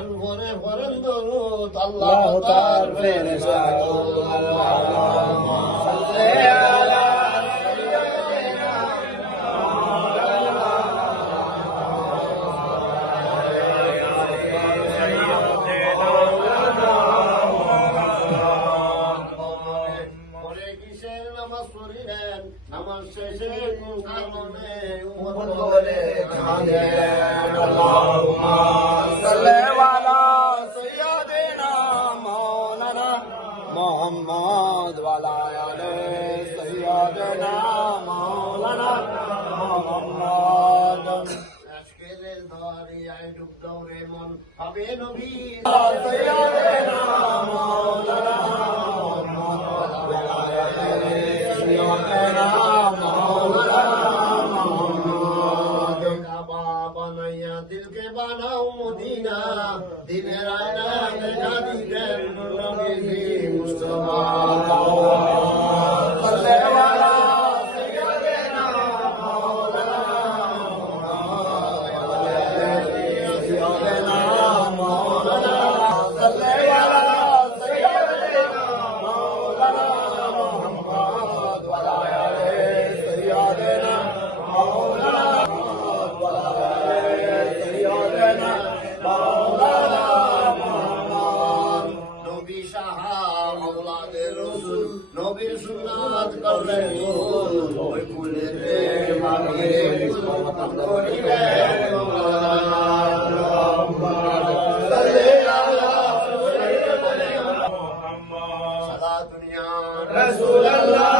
তার পরে পরেন দরুদ আল্লাহ তার ফেরেশতা আল্লাহ আমার শেষে কারণে উপর বলে খানে মুহাম্মদ ওয়া আলা আলি সাইয়্যিদিনা মাওলানা মুহাম্মদ আজকের দরিয়ায় ডুব দৌড়ে মন হবে নবী সাইয়্যিদিনা মাওলানা দিনের আয়না দেখা দিলেন মুস্তফা نبی رسول اللہ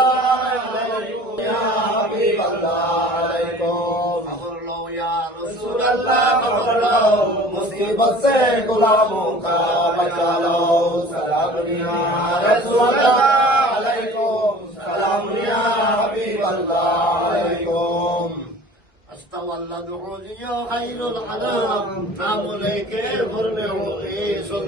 کی بس غلاموں کا بچا لو سلام یا رسول اللہ علیکم سلام یا حبیب اللہ علیکم استوى الذي خير الانام عام لك فرمه عيسى